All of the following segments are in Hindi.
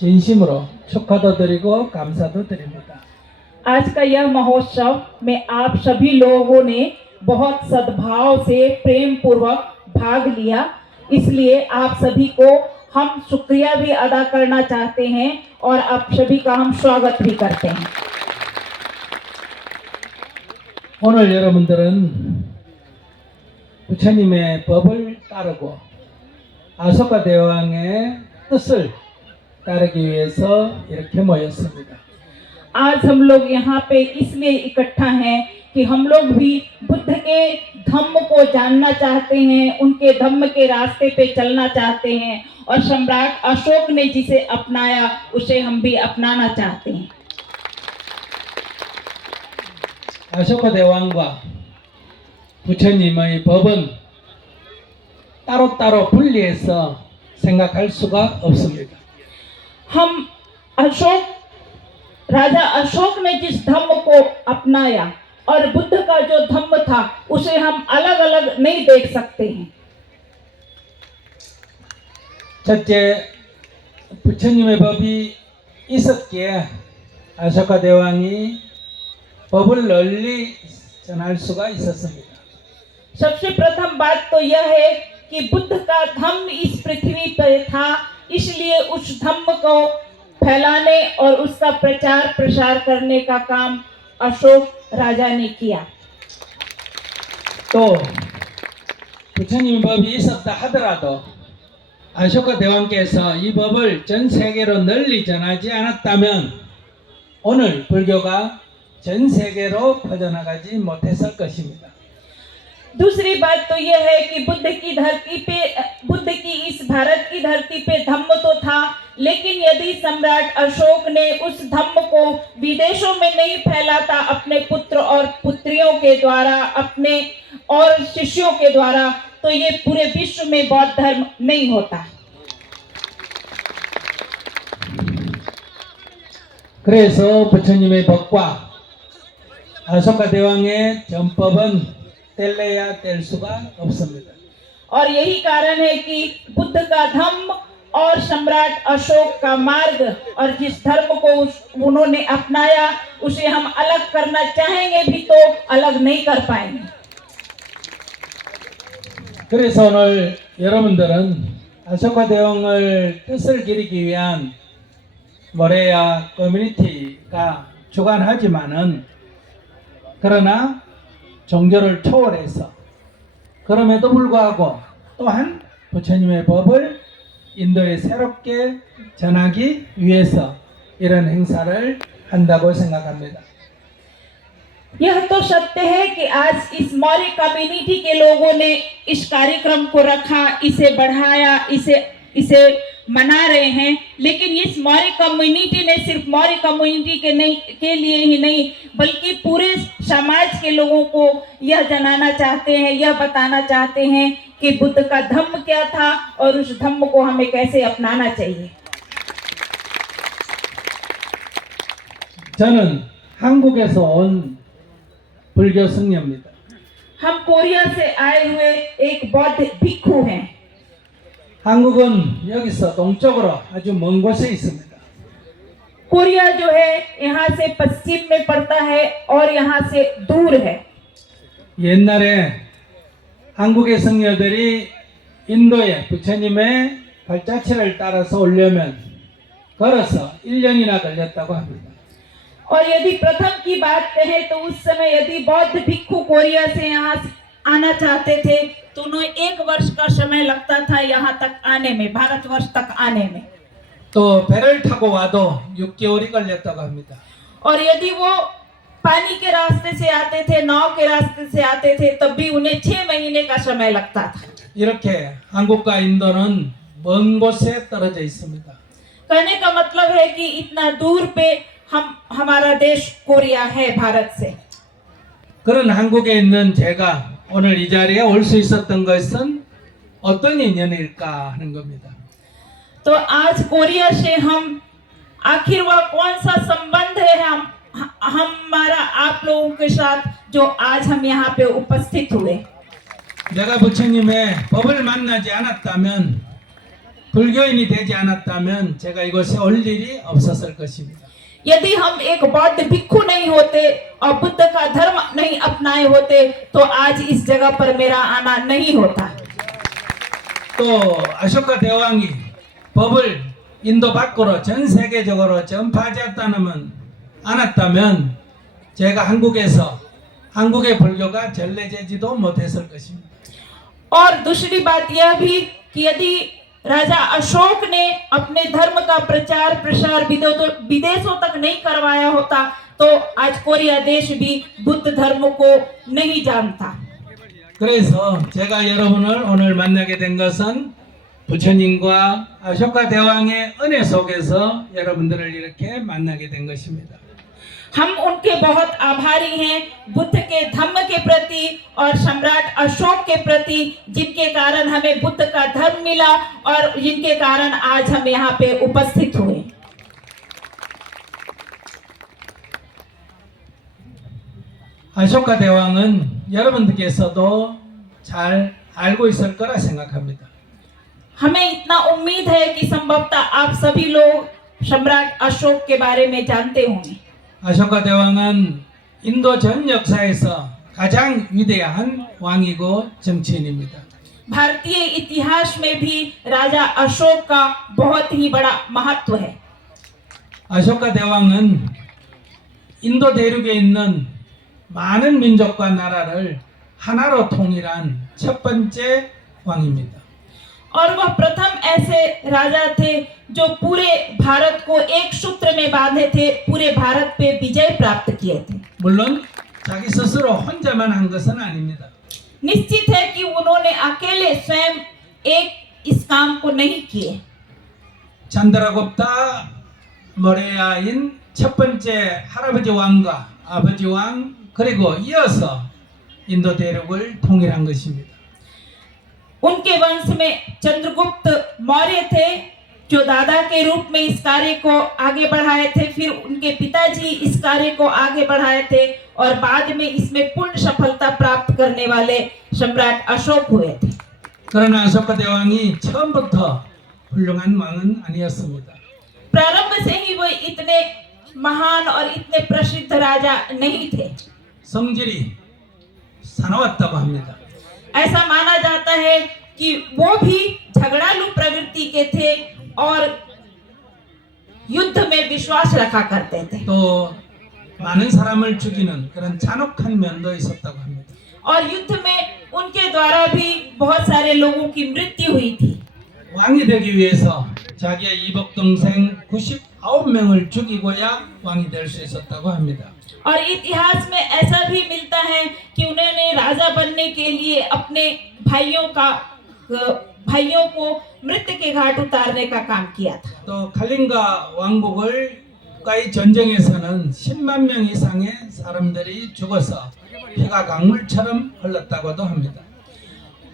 진심으로 축하도 드리고 감사도 드립니다. आज का यह महोत्सव में आप सभी लोगों ने बहुत सद्भाव से प्रेम पूर्वक भाग लिया, इसलिए आप सभी को हम शुक्रिया भी अदा करना चाहते हैं और आप सभी का हम स्वागत भी करते हैं। 오늘 여러분들은 부처님의 법을 따르고 아소카 대왕의 뜻을 따르기 위해서 이렇게 모였습니다. आज हम लोग यहाँ पे इसलिए इकट्ठा हैं कि हम लोग भी बुद्ध के धम्म को जानना चाहते हैं, उनके धम्म के रास्ते पे चलना चाहते हैं और सम्राट अशोक ने जिसे अपनाया उसे हम भी अपनाना चाहते हैं। 아소카 대왕과 부처님의 법은 따로따로 분리해서 생각할 수가 없습니다. हम राजा अशोक ने जिस धम्म को अपनाया और बुद्ध का जो धम्म था उसे हम अलग अलग नहीं देख सकते हैं। 첫째, 부처님의 법이 있었기에 아소카 대왕이 법을 널리 전할 수가 있었습니다. सबसे प्रथम बात तो यह है कि बुद्ध का धम्म इस पृथ्वी पर था, इसलिए उस धम्म को फैलाने और उसका प्रचार प्रसार करने का काम अशोक राजा ने किया। 또 부처님의 법이 있었다 하더라도 아소카 대왕께서 이 법을 전 세계로 널리 전하지 않았다면 오늘 불교가 전 세계로 퍼져나가지 못했을 것입니다. दूसरी बात तो यह है कि बुद्ध की इस भारत की धरती पे धम्म तो था, लेकिन यदि सम्राट अशोक ने उस धम्म को विदेशों में नहीं फैलाता अपने पुत्र और पुत्रियों के द्वारा, अपने और शिष्यों के द्वारा, तो ये पूरे विश्व में बौद्ध धर्म नहीं होता। 그래서 부처님의 법과 아소카 대왕의 전법은 뗄래야 뗄 수가 없습니다. और यही कारण है कि बुद्ध का धम्म और सम्राट अशोक का मार्ग और जिस धर्म को उन्होंने अपनाया उसे हम अलग करना चाहेंगे भी तो अलग नहीं कर पाएंगे। 그래서 오늘 여러분들은 아소카 대왕을 뜻을 기리기 위한 모레야 커뮤니티가 주관하지만은 그러나 종교를 초월해서 그럼에도 불구하고 또한 부처님의 법을 인도에 새롭게 전하기 위해서 이런 행사를 한다고 생각합니다. यह तो सत्य है कि आज इस मौर्य कम्युनिटी के लोगों ने इस कार्यक्रम को रखा, इसे बढ़ाया, इसे मना रहे हैं, लेकिन इस मौर्य कम्युनिटी ने सिर्फ मौर्य कम्युनिटी के लिए ही नहीं बल्कि पूरे समाज के लोगों को यह जनाना चाहते हैं, यह बताना चाहते हैं कि बुद्ध का धम्म क्या था और उस धम्म को हमें कैसे अपनाना चाहिए। 저는 한국에서 온 불교 승려입니다. हम कोरिया से आए हुए एक बौद्ध भिक्षु हैं। 한국은 여기서 동쪽으로 아주 먼 곳에 있습니다. कोरिया जो है यहाँ से पश्चिम में पड़ता है और यहाँ से दूर है। 옛날에 한국의 승려들이 인도에 부처님의 발자취를 따라서 오려면 걸어서 1년이나 걸렸다고 합니다. और यदि प्रथम की बात कहें तो उस समय यदि बौद्ध भिक्षु कोरिया से यहाँ आना चाहते थे तो उन्हें 1 वर्ष का समय लगता था यहाँ तक आने में, भारतवर्ष तक आने में। 또 배를 타고 와도 6개월이 걸렸다고 합니다. और यदि वो पानी के रास्ते से आते थे, नाव के रास्ते से आते थे, तब भी उन्हें 6 महीने का समय लगता था। 이렇게 한국과 인도는 먼 곳에 떨어져 있습니다. कहने का मतलब है कि इतना दूर पे हमारा देश कोरिया है भारत से। 그런 한국에 있는 제가 오늘 이 자리에 올 수 있었던 것은 어떤 인연일까 하는 겁니다. तो आज कोरिया से हम आखिर वह कौन सा संबंध है हमारा आप लोगों के साथ जो आज हम यहाँ पे उपस्थित हुए। 내가 부처님의 법을 만나지 않았다면 불교인이 되지 않았다면 제가 이곳에 올 일이 없었을 것입니다. यदि हम एक बौद्ध भिक्षु नहीं होते और बुद्ध का धर्म नहीं अपनाए होते तो आज इस जगह पर मेरा आना नहीं होता। 또 아쇼카 대왕이 법을 인도 밖으로 전 세계적으로 전파하지 않았다면 제가 한국에서 한국의 불교가 전래되지도 못했을 것입니다. और दूसरी बात यह भी कि यदि राजा अशोक ने अपने धर्म का प्रचार प्रसार विदेशों तक नहीं करवाया होता तो आज कोरिया देश भी बुद्ध धर्म को नहीं जानता। 그래서 제가 여러분을 오늘 만나게 된 것은 부처님과 아쇼카 대왕의 은혜 속에서 여러분들을 이렇게 만나게 된 것입니다. हम उनके बहुत आभारी हैं बुद्ध के धम्म के प्रति और सम्राट अशोक के प्रति जिनके कारण हमें बुद्ध का धर्म मिला और जिनके कारण आज हम यहाँ पे उपस्थित हुए। 아쇼카 대왕은 여러분들께서도 잘 알고 있을 거라 생각합니다. हमें इतना उम्मीद है कि संभवतः आप सभी लोग सम्राट अशोक के बारे में जानते होंगे। 아쇼카 대왕은 인도 전 역사에서 가장 위대한 왕이고 정치인입니다. भारतीय इतिहास में भी राजा अशोक का बहुत ही बड़ा महत्व है। 아쇼카 대왕은 인도 대륙에 있는 많은 민족과 나라를 하나로 통일한 첫 번째 왕입니다. और वह प्रथम ऐसे राजा थे जो पूरे भारत को एक सूत्र में बांधे थे, पूरे भारत पे विजय प्राप्त किए थे। 물론 자기 스스로 혼자만 한 것은 아닙니다. निश्चित है कि उन्होंने अकेले स्वयं एक इस काम को नहीं किए। 찬드라굽타 모레야인 첫 번째 할아버지 왕과 아버지 왕 그리고 이어서 인도 대륙을 통일한 것입니다. उनके वंश में चंद्रगुप्त मौर्य थे जो दादा के रूप में इस कार्य को आगे बढ़ाए थे, फिर उनके पिताजी इस कार्य को आगे बढ़ाए थे और बाद में इसमें पूर्ण सफलता प्राप्त करने वाले सम्राट अशोक हुए थे। 그러나 아쇼카 대왕이 처음부터 훌륭한 왕은 아니었습니다. प्रारंभ से ही वो इतने महान और इतने प्रसिद्ध राजा नहीं थे। 성질이 사나웠다고 합니다. ऐसा माना जाता है कि वो भी झगड़ालू प्रवृत्ति के थे और युद्ध में विश्वास रखा करते थे। 또 많은 사람을 죽이는 그런 잔혹한 면도 있었다고 합니다. और युद्ध में उनके द्वारा भी बहुत सारे लोगों की मृत्यु हुई थी। 왕이 되기 위해서 자기의 이복 동생 99명을 죽이고야 왕이 될 수 있었다고 합니다. और इतिहास में ऐसा भी मिलता है कि उन्होंने राजा बनने के लिए अपने भाइयों को मृत्यु के घाट उतारने का काम किया था। 또 칼린가 왕국과의 전쟁에서는 10만 명 이상의 사람들이 죽어서 피가 강물처럼 흘렀다고도 합니다.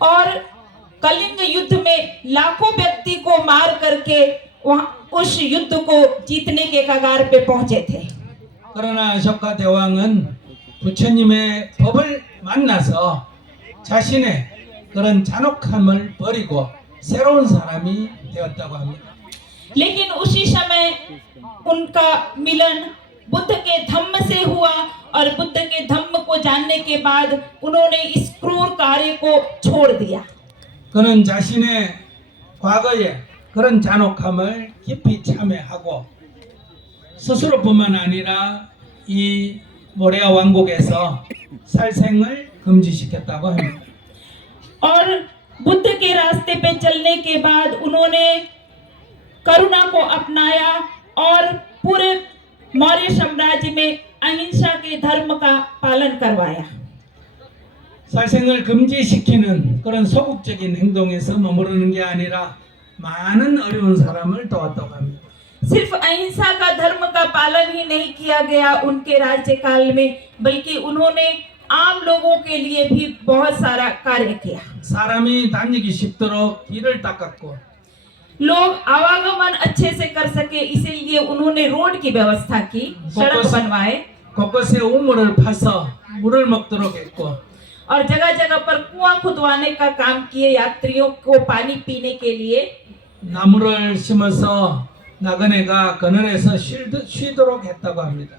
और कलिंग युद्ध में लाखों व्यक्ति को मार करके वहाँ उस युद्ध को जीतने के कगार पे पहुंचे थे। 그러나 아쇼카 대왕은 부처님의 법을 만나서 자신의 그런 잔혹함을 버리고 새로운 사람이 되었다고 합니다. लेकिन उसी समय उनका मिलन बुद्ध के धम्म से हुआ और बुद्ध के धम्म को जानने के बाद उन्होंने इस क्रूर कार्य को छोड़ दिया। 그는 자신의 과거의 그런 잔혹함을 깊이 참회하고 스스로뿐만 아니라 이 모레아 왕국에서 살생을 금지시켰다고 합니다. और बुद्ध के रास्ते पे चलने के बाद उन्होंने करुणा को अपनाया और पूरे मौर्य साम्राज्य में अहिंसा के धर्म का पालन करवाया। 살생을 금지시키는 그런 소극적인 행동에서 머무르는 게 아니라 많은 어려운 사람을 도왔다고 합니다. सिर्फ अहिंसा का धर्म का पालन ही नहीं किया गया उनके राज्यकाल में, बल्कि उन्होंने आम लोगों के लिए भी बहुत सारा कार्य किया। 사람이 다니기 쉽도록 길을 닦았고 लोग आवागमन अच्छे से कर सके इसीलिए उन्होंने रोड की व्यवस्था की, सड़क बनवाए 곳곳에 우물을 파서 물을 먹도록 했고 और जगह जगह पर कुआं खुदवाने का काम किए यात्रियों को पानी पीने के लिए। 나무를 심어서 나그네가 그늘에서 쉬도록 했다고 합니다.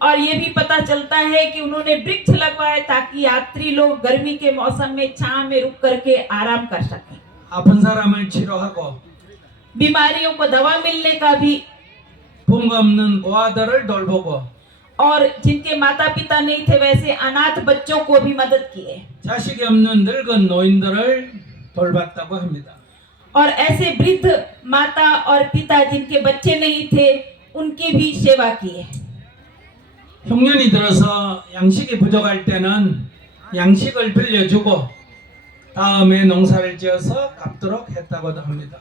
और ये भी पता चलता है कि उन्होंने वृक्ष लगवाए ताकि यात्री लोग गर्मी के मौसम में छांव में रुक करके आराम कर सकें। 아픈 사람을 치료하고 बीमारियों को दवा मिलने का भी, 부모가 없는 고아들을 돌보고 और जिनके माता पिता नहीं थे वैसे अनाथ बच्चों को भी मदद किए, 자식이 없는 늙은 노인들을 돌봤다고 합니다. और ऐसे वृद्ध माता और पिता जिनके बच्चे नहीं थे उनकी भी सेवा किए। 흉년이 들어서 양식이 부족할 때는 양식을 빌려주고 다음에 농사를 지어서 갚도록 했다고도 합니다.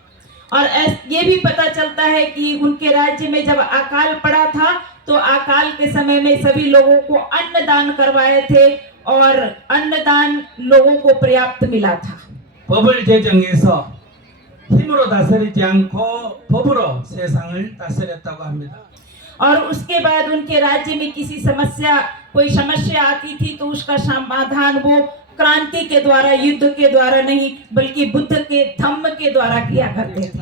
और ये भी पता चलता है कि उनके राज्य में जब अकाल पड़ा था तो अकाल के समय में सभी लोगों को अन्नदान करवाए थे और अन्नदान लोगों को पर्याप्त मिला था। 법을 제정해서 힘으로 다스리지 않고 법으로 세상을 다스렸다고 합니다. और उसके बाद उनके राज्य में कोई समस्या आती थी तो उसका समाधान वो क्रांति के द्वारा, युद्ध के द्वारा नहीं बल्कि बुद्ध के धम्म के द्वारा किया करते थे।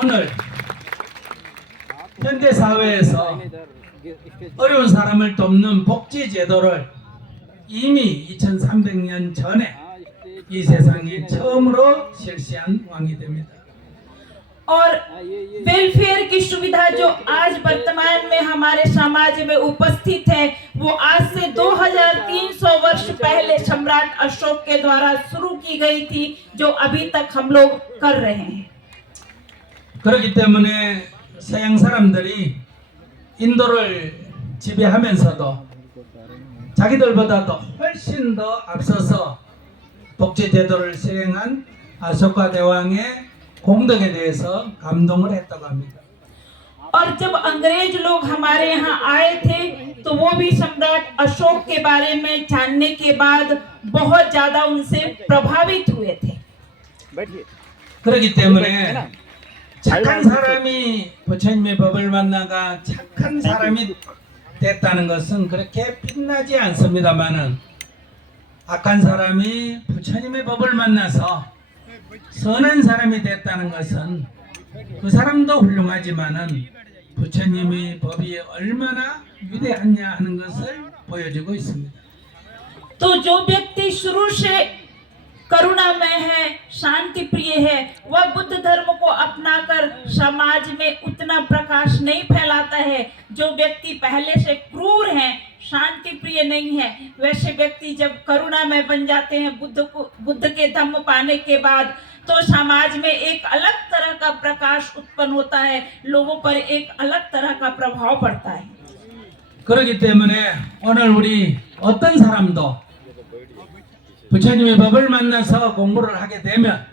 오늘 현대 사회에서 어려운 사람을 돕는 복지 제도를 이미 2300년 전에 이 세상에 처음으로 실시한 왕이 됩니다. और वेलफेयर की सुविधा जो आज वर्तमान में हमारे समाज में उपस्थित है वो आज से 2300 वर्ष पहले सम्राट अशोक के द्वारा शुरू की गई थी, जो अभी तक हम लोग कर रहे हैं। 그렇기 때문에 서양 사람들이 인도를 지배하면서도 자기들보다도 훨씬 더 앞서서 복지 제도를 시행한 아소카 대왕의 공덕에 대해서 감동을 했다고 합니다. और जब अंग्रेज लोग हमारे यहाँ आए थे तो वो भी सम्राट अशोक के बारे में जानने के बाद बहुत ज्यादा उनसे प्रभावित हुए थे। 그렇기 때문에 착한 사람이 부처님의 법을 만나가 착한 사람이 됐다는 것은 그렇게 빛나지 않습니다만은 악한 사람이 부처님의 법을 만나서 선한 사람이 됐다는 것은 그 사람도 훌륭하지만은 부처님의 법이 얼마나 위대하냐 하는 것을 보여주고 있습니다. तो जो व्यक्ति शुरू से करुणामय है, शांति प्रिय है, वह बुद्ध धर्म को अपनाकर समाज में उतना प्रकाश नहीं फैलाता है। जो व्यक्ति पहले से क्रूर है, शांति प्रिय नहीं है, वैसे व्यक्ति जब करुणामय बन जाते हैं बुद्ध के धम्म पाने के बाद तो समाज में एक अलग तरह का प्रकाश उत्पन्न होता है, लोगों पर एक अलग तरह का प्रभाव पड़ता है। 그렇기 때문에 오늘 우리 어떤 사람도 부처님의 법을 만나서 공부를 하게 되면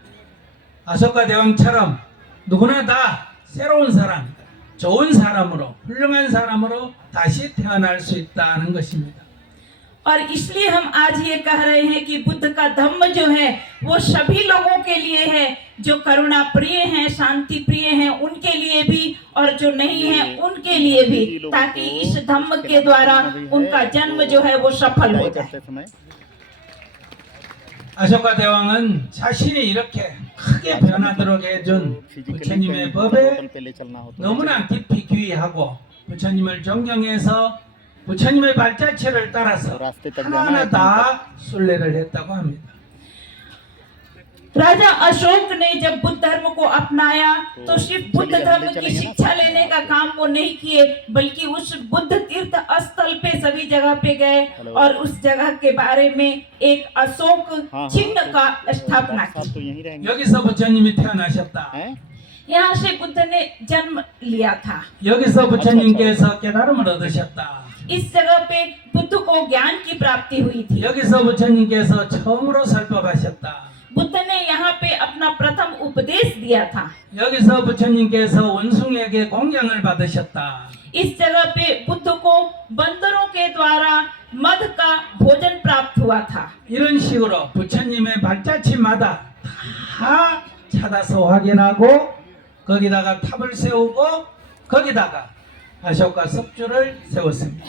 아소카 대왕처럼 누구나 다 새로운 사람, 좋은 사람으로, 훌륭한 사람으로 다시 태어날 수 있다는 것입니다. और इसलिए हम आज ये कह रहे हैं कि बुद्ध का धम्म जो है वो सभी लोगों के लिए है, जो करुणा प्रिय हैं, शांति प्रिय हैं उनके लिए भी और जो नहीं है उनके लिए भी, ताकि इस धम्म के द्वारा उनका जन्म जो है वो सफल हो जाए। 아소카 대왕은 자신이 이렇게 크게 변화도록 해준 부처님의 법에 너무나 깊이 귀의하고 부처님을 존경해서 부처님의 발자취를 따라서 하나하나 다 순례를 했다고 합니다. राजा अशोक ने जब बुद्ध धर्म को अपनाया तो सिर्फ बुद्ध धर्म की शिक्षा लेने का काम वो नहीं किए, बल्कि उस बुद्ध तीर्थ स्थल पे सभी जगह पे गए और उस जगह के बारे में एक अशोक चिन्ह का स्थापना की। 여기서 부처님이 태어나셨다. यहाँ से बुद्ध ने जन्म लिया था। 여기서 부처님께서 깨달음을 얻으셨다. इस जगह पे बुद्ध को ज्ञान की प्राप्ति हुई थी। 여기서 부처님께서 처음으로 설법하셨다. बुद्ध ने यहाँ पे अपना प्रथम उपदेश दिया था। 여기서 부처님께서 원숭이에게 공양을 받으셨다. इस जगह पे बुद्ध को बंदरों के द्वारा मध का भोजन प्राप्त हुआ था। 이런 식으로 부처님의 발자취마다 다 찾아서 확인하고 거기다가 탑을 세우고 거기다가 아쇼카 석주를 세웠습니다.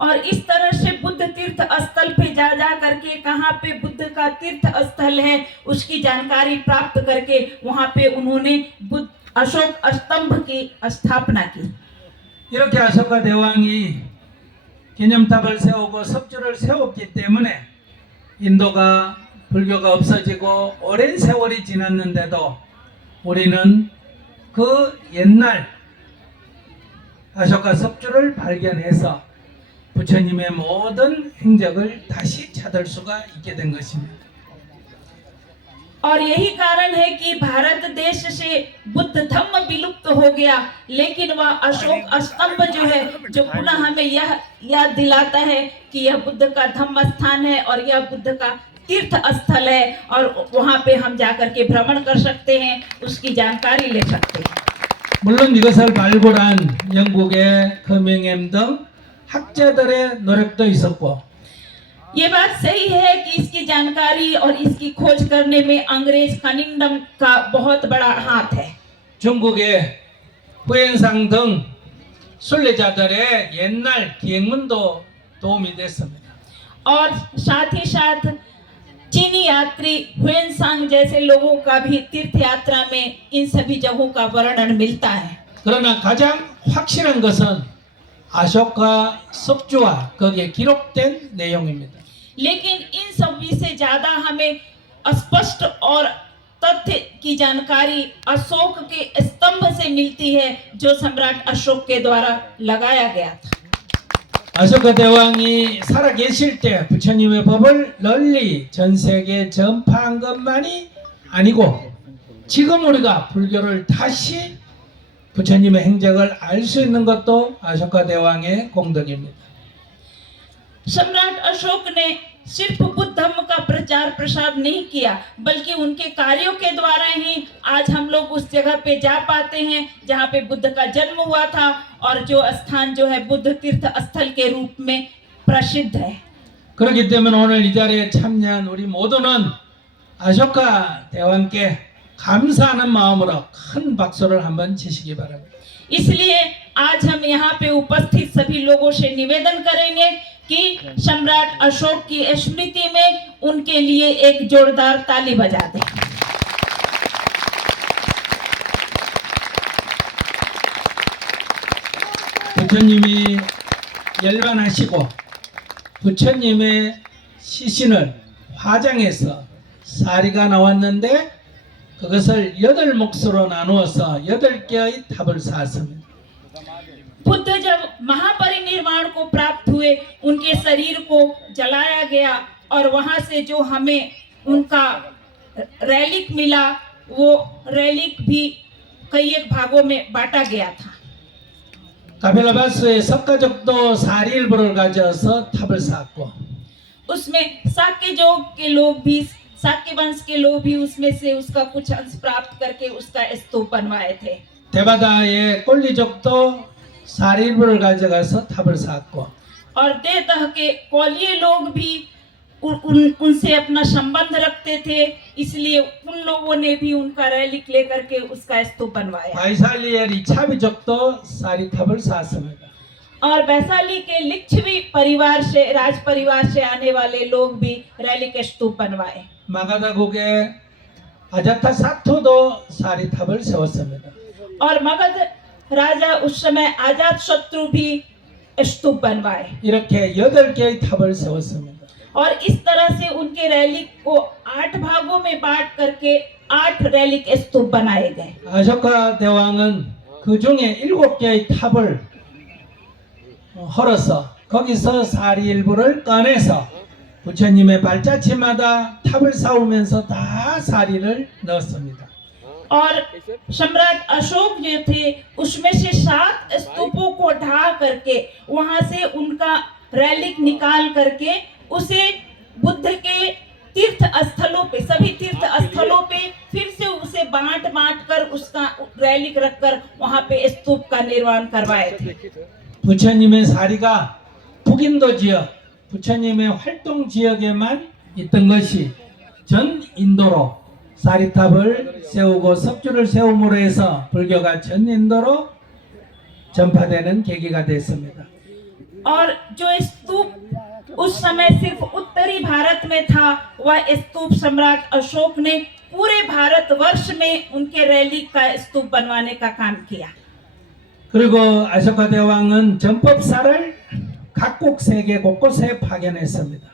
और इस तरह से बुद्ध तीर्थ स्थल पे जा जा करके कहाँ पे बुद्ध का तीर्थ स्थल है उसकी जानकारी प्राप्त करके वहाँ पे उन्होंने बुद्ध अशोक स्तंभ की स्थापना की। 이렇게 아소카 대왕이 기념탑을 세우고 석주를 세웠기 때문에 인도가 불교가 없어지고 오랜 세월이 지났는데도 우리는 그 옛날 아소카 석주를 발견해서 부처님의 모든 행적을 다시 찾을 수가 있게 된 것입니다. और यही कारण है कि भारत देश से बुद्ध धम्म विलुप्त हो गया, लेकिन वह अशोक स्तंभ जो है जो पुनः हमें यह याद दिलाता है कि यह बुद्ध का धम्म स्थान है और यह बुद्ध का तीर्थ स्थल है और वहाँ पे हम जाकर के भ्रमण कर सकते हैं, उसकी जानकारी ले सकते हैं। 물론 이것을 발굴한 영국의 커밍햄 등 학자들의 노력도 있었고 ये बात सही है कि इसकी जानकारी और इसकी खोज करने में अंग्रेज कनिंगडम का बहुत बड़ा हाथ है। 중국의 후엔상 등 순례자들의 옛날 기행문도 도움이 됐습니다. और साथ ही साथ चीनी यात्री हुएनसांग जैसे लोगों का भी तीर्थ यात्रा में इन सभी जगहों का वर्णन मिलता है। 그러나 가장 확실한 것은 아쇼카 석주와 거기에 기록된 내용입니다. लेकिन इन सभी से ज्यादा हमें स्पष्ट और तथ्य की जानकारी अशोक के स्तंभ से मिलती है जो सम्राट अशोक के द्वारा लगाया गया था। 아쇼카 대왕이 살아 계실 때 부처님의 법을 널리 전 세계에 전파한 것만이 아니고 지금 우리가 불교를 다시 부처님의 행적을 알 수 있는 것도 아쇼카 대왕의 공덕입니다. सम्राट अशोक ने सिर्फ बुद्ध धर्म का प्रचार प्रसार नहीं किया, बल्कि उनके कार्यों के द्वारा ही आज हम लोग उस जगह पे जा पाते हैं जहाँ पे बुद्ध का जन्म हुआ था और जो स्थान जो है बुद्ध तीर्थ स्थल के रूप में प्रसिद्ध है। 그렇기 때문에 오늘 이 자리에 참여한 우리 모두는 아쇼카 대왕께 감사하는 마음으로 큰 박수를 한번 치시기 바랍니다. इसलिए आज हम यहाँ पे उपस्थित सभी लोगों से निवेदन करेंगे कि सम्राट अशोक की स्मृति में उनके लिए एक जोरदार ताली बजा दें। 부처님이 열반하시고 부처님의 시신을 화장해서 사리가 나왔는데 그것을 8몫으로 나누어서 8개의 탑을 쌓았습니다. बुद्ध जब महापरिनिर्वाण को प्राप्त हुए उनके शरीर को जलाया गया और वहां से जो हमें उनका रैलिक मिला वो रैलिक भी कई एक भागों में बांटा गया था। 가벨라바스의 석가족도 사리일보를 가져서 탑을 쌓았고 उसमें साक्यजोग के लोग भी साक्य वंश के लोग भी उसमें से उसका कुछ अंश प्राप्त करके उसका स्तूप बनवाए थे। 대바다의 꼴리족도 사리일보를 가져가서 탑을 쌓았고 और देवदह के कौलिये लोग भी उनसे अपना संबंध रखते थे, इसलिए उन लोगों ने भी उनका रैलिक लेकर के उसका स्तूप बनवाया। 바이살리의 리차비족도 사리탑을 쌓았습니다. और वैशाली के लिच्छवी परिवार से राज परिवार से आने वाले लोग भी रैलिक स्तूप बनवाए। 마가다국의 아자타 사토도 사리탑을 세웠습니다. और मगध राजा उस समय आजाद शत्रु भी स्तूप बनवाए। 이렇게 8개의 탑을 세웠습니다. और इस तरह से उनके रैलिक को 8 भागों में बांट करके 8 रैलिक स्तूप बनाए गए। 아쇼카 대왕은 그 중에 7개의 탑을 헐어서 거기서 사리 일부를 꺼내서 부처님의 발자취마다 탑을 쌓으면서 다 사리를 넣었습니다. और सम्राट अशोक जो थे उसमें से 7 स्तूपों को ढा करके वहां से उनका रैलिक निकाल करके उसे बुद्ध के तीर्थ स्थलों पे सभी तीर्थ स्थलों पे फिर से उसे बांट बांट कर उसका रैलिक रखकर वहां पे स्तूप का निर्माण करवाए थे। 부처님의 사리가 북인도 지역, 부처님의 활동 지역에만 있던 것이 전 인도로 사리탑을 세우고 석주를 세움으로 해서 불교가 전 인도로 전파되는 계기가 됐습니다. और जो स्तूप उस समय सिर्फ उत्तरी भारत में था, वह स्तूप सम्राट अशोक ने पूरे भारतवर्ष में उनके रैली का स्तूप बनवाने का काम किया। 그리고 아쇼카 대왕은 전법사를 각국 세계 곳곳에 파견했습니다.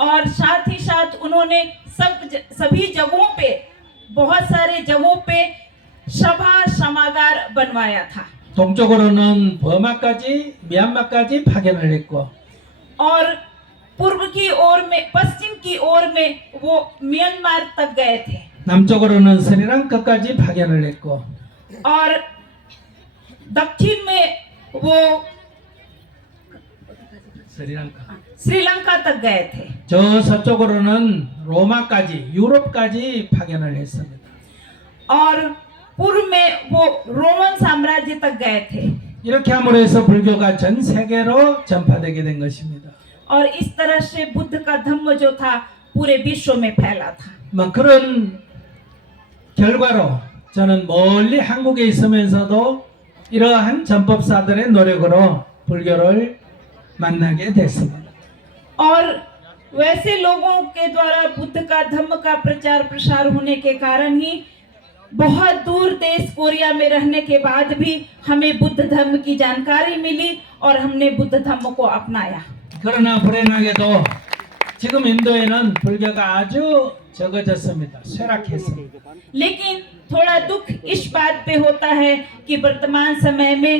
और साथ ही साथ उन्होंने सभी जगहों पे, बहुत सारे जगहों पे सभा समागार बनवाया था। 동쪽으로는 버마까지 미얀마까지 파견을 했고 और पूर्व की ओर में, पश्चिम की ओर में वो म्यांमार तक गए थे। 남쪽으로는 스리랑카까지 파견을 했고 और दक्षिण में वो श्रीलंका तक गए थे। 저 서쪽으로는 로마까지 유럽까지 파견을 했습니다. और पूर्व में वो रोमन साम्राज्य तक गए थे। 이렇게 함으로 해서 불교가 전 세계로 전파되게 된 것입니다. और इस तरह से बुद्ध का धम्म जो था पूरे विश्व में फैला था। 뭐 그런 결과로 저는 멀리 한국에 있으면서도 이러한 전법사들의 노력으로 불교를 만나게 됐습니다. और वैसे लोगों के द्वारा बुद्ध का धम्म का प्रचार प्रसार होने के कारण ही बहुत दूर देश कोरिया में रहने के बाद भी हमें बुद्ध धर्म की जानकारी मिली और हमने बुद्ध धर्म को अपनाया। 그러나 불행하게도 지금 인도에는 불교가 아주 적어졌습니다. 쇠락했습니다. लेकिन थोड़ा दुख इस बात पे होता है कि वर्तमान समय में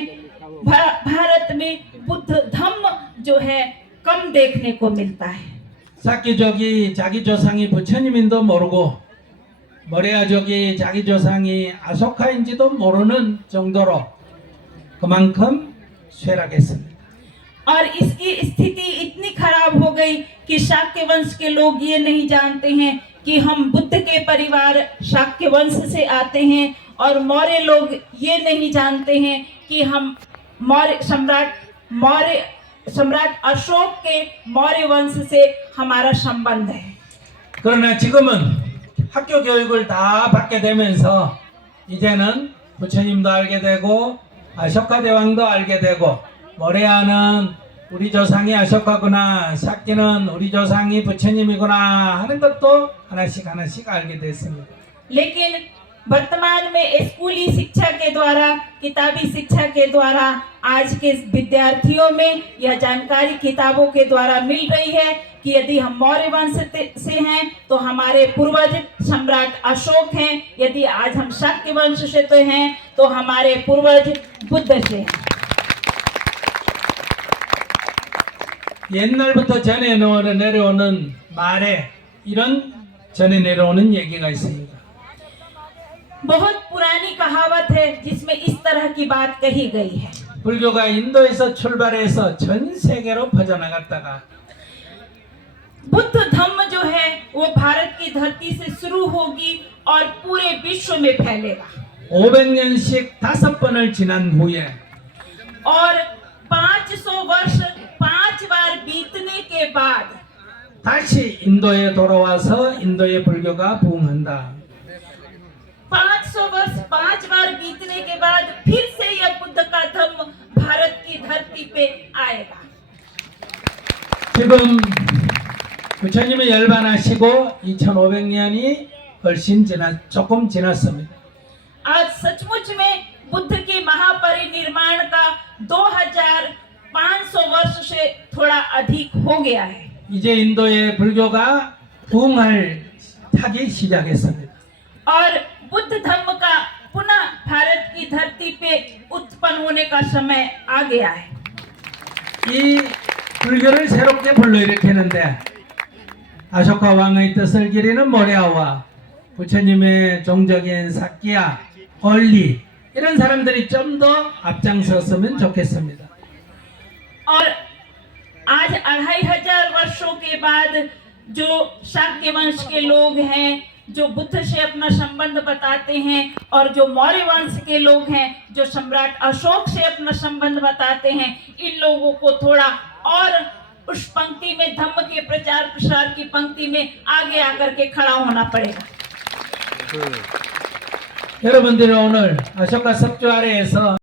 भारत में बुद्ध धम्म जो है कम देखने को मिलता है। 사키족이 자기 조상이 부처님인도 모르고 머레아족이 자기 조상이 아소카인지도 모르는 정도로 그만큼 쇠락했습니다. और इसकी स्थिति इतनी खराब हो गई कि शाक्य वंश के लोग ये नहीं जानते हैं कि हम बुद्ध के परिवार शाक्य वंश से आते हैं, और मौर्य लोग ये नहीं जानते हैं कि हम सम्राट अशोक के मौर्य वंश से हमारा संबंध है। 그러나 지금은 학교 교육을 다 받게 되면서 이제는 부처님도 알게 되고 아쇼카 대왕도 알게 되고 모레아는 우리 조상이 아쇼카구나, 샤키는 우리 조상이 부처님이구나 하는 것도 하나씩 알게 됐습니다. लेकिन वर्तमान में स्कूली शिक्षा के द्वारा, किताबी शिक्षा के द्वारा आज के विद्यार्थियों में यह जानकारी किताबों के द्वारा मिल रही है कि यदि हम मौर्य वंश से हैं तो हमारे पूर्वज सम्राट अशोक हैं, यदि आज हम शाक्य वंश से तो हैं तो हमारे पूर्वज बुद्ध से हैं। 옛날부터 전해 내려오는 말에 이런 전해 내려오는 얘기가 있습니다. बहुत पुरानी कहावत है जिसमें इस तरह की बात कही गई है। 불교가 인도에서 출발해서 전 세계로 퍼져나갔다가 बुद्ध धम्म जो है वो भारत की धरती से शुरू होगी और पूरे विश्व में फैलेगा। 500년씩 5번을 지난 후에 और 500 वर्ष 5 बार बीतने के बाद 다시 인도에 돌아와서 인도의 불교가 부흥한다. 500 वर्ष 5 बार बीतने के बाद फिर से यह बुद्ध का धम्म भारत की धरती पे आएगा। 지금 부처님이 열반하시고 2500년이 조금 지났습니다. आज सचमुच में बुद्ध के महापरिनिर्वाण का 2500 वर्ष से थोड़ा अधिक हो गया है। 이제 인도의 불교가 부흥하기 시작했습니다. और बुद्ध धर्म का पुनः भारत की धरती पे उत्पन्न होने का समय आ गया है। 이 불교를 새롭게 불러일으키는데 아쇼카 왕의 뜻을 기리는 모레아와 부처님의 종적인 사키야, 얼리 이런 사람들이 좀 더 앞장섰으면 좋겠습니다. और आज 2500 वर्षों के बाद जो शाक्य वंश के लोग हैं, जो बुद्ध से अपना संबंध बताते हैं, और जो मौर्य वंश के लोग हैं जो सम्राट अशोक से अपना संबंध बताते हैं, इन लोगों को थोड़ा और उस पंक्ति में, धम्म के प्रचार प्रसार की पंक्ति में आगे आकर के खड़ा होना पड़ेगा। 여러분들이 오늘 아쇼카 석주 아래에서